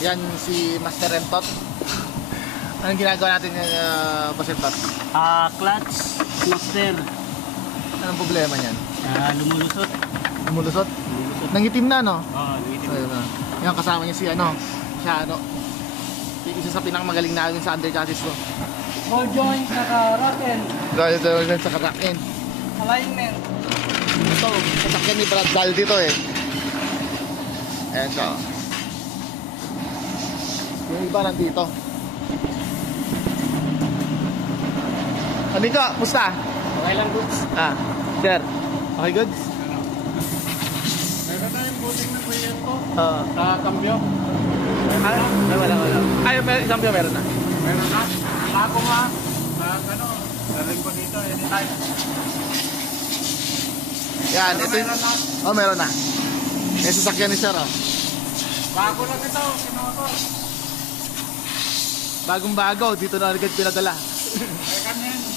Yan si Master Rentot. Anong ginagawa natin yung Boss Rentot? Clutch, master. Anong problema niyan? Lumulusot. Lumulusot? Nangitim na, no? Oo, nangitim. Ayun na. Yan, kasama niya si ano, siya ano, isa sa pinakamagaling namin sa under chassis ko. Ball joint, saka rotten. Dahil sa karakin. Alignment. Ito, sasakyan ni Brad Dal dito eh. Eto. Yung iba nandito. Anika, musta? Okay lang, goods. Sir. Okay, goods? Meron na yung buting ng kuya ko. Sa Cambio. wala. Ay, isang biyo meron na. Meron na. Ako nga. Daling ko dito anytime. Yan, Pero ito yung... meron na. Oh, meron na. May sasakyan ni Sir, oh. Bago lang ito. Kinuha ko. Bagong-bago, dito na agad pinadala. Second hand.